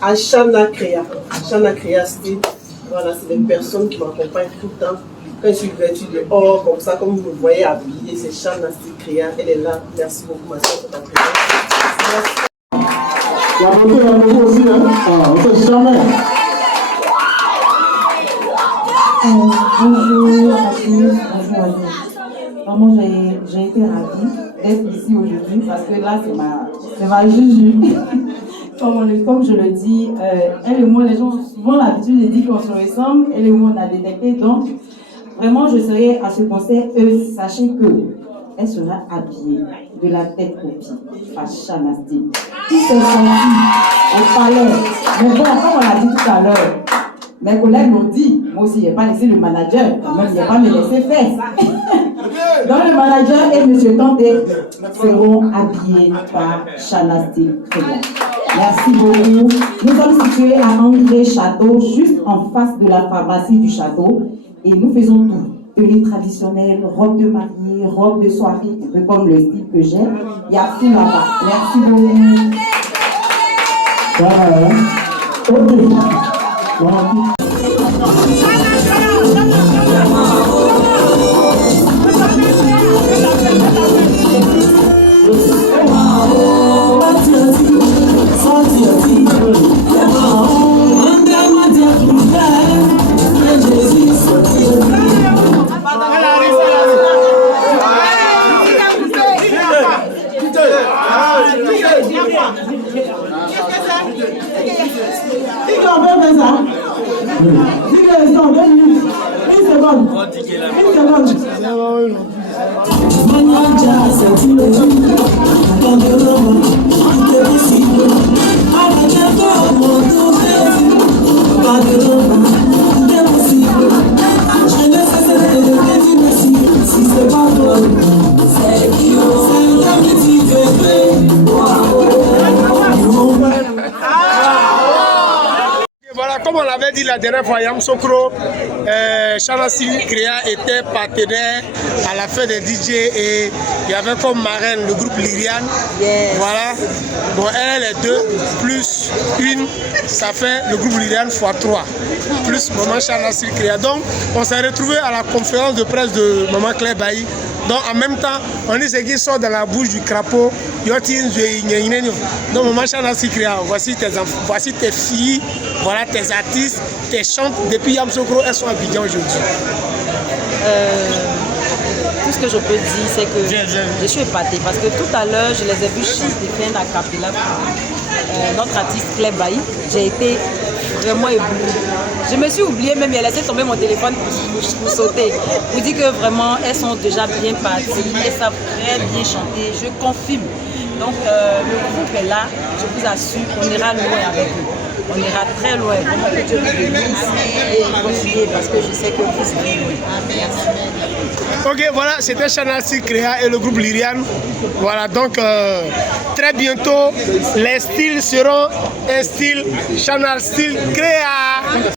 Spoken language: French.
à Chana Créa. Chana Créa, voilà, c'est des personnes qui m'accompagnent tout le temps. Quand je suis vêtue dehors, comme ça, comme vous me voyez habillée, c'est Chana Créa. Elle est là. Merci beaucoup, ma soeur, pour ta présence. La beauté est à nouveau aussi, hein? Ah, on ne sait jamais. Bonjour à tous, bonjour à tous. Vraiment, j'ai été ravie d'être ici aujourd'hui parce que là, c'est ma Juju. Comme je le dis, elle et moi, les gens ont souvent l'habitude de dire qu'on se ressemble. Elle et moi, on a détecté. Donc, vraiment, je serai à ce concert. Sachez que elle sera habillée de la tête aux pieds à Chanasté. Qui s'est senti au palais. Mais bon, comme on l'a dit tout à l'heure, mes collègues m'ont dit, moi aussi, il n'ai pas laissé le manager, quand même, il n'a pas me laissé faire. Donc le manager et M. Tandé seront habillés par Chanasté. Merci beaucoup. Nous sommes situés à André Château, juste en face de la pharmacie du château. Et nous faisons tout. Tenue traditionnelle, robe de mariée, robe de soirée, un peu comme le style que j'aime. Il y a tout là-bas. Merci beaucoup. Voilà, hein? Ok. Voilà. Voilà, comme on l'avait dit la dernière fois, Yamsoukro, Chanasté Créa était partenaire à la fête des DJ et il y avait comme marraine le groupe Lyriane. Yes. Voilà, bon, elle est deux, plus une, ça fait le groupe Lyriane x3, plus Maman Chanasté Créa. Donc, on s'est retrouvé à la conférence de presse de Maman Claire Bailly. Donc en même temps, on dit ce qui sort dans la bouche du crapaud. Donc Maman Chanasté Créa, voici tes filles, voilà tes artistes, tes chantes. Depuis Yamsoukro, elles sont à Abidjan aujourd'hui. Tout ce que je peux dire, c'est que je suis épatée parce que tout à l'heure, je les ai vus chanter a cappella notre artiste Claire Bailly. J'ai été vraiment éblouie. Je me suis oubliée même, elle a laissé tomber mon téléphone pour sauter. Pour dire que vraiment, elles sont déjà bien parties, elles savent très bien chanter, je confirme. Donc le groupe est là, je vous assure, on ira loin avec eux. On ira très loin, vraiment que Dieu nous bénisse et continuer parce que je sais que vous serez loin. Merci. Ok, voilà, c'était Chanasté Créa et le groupe Lyriane. Voilà, donc très bientôt, les styles seront un style Chanasté Créa.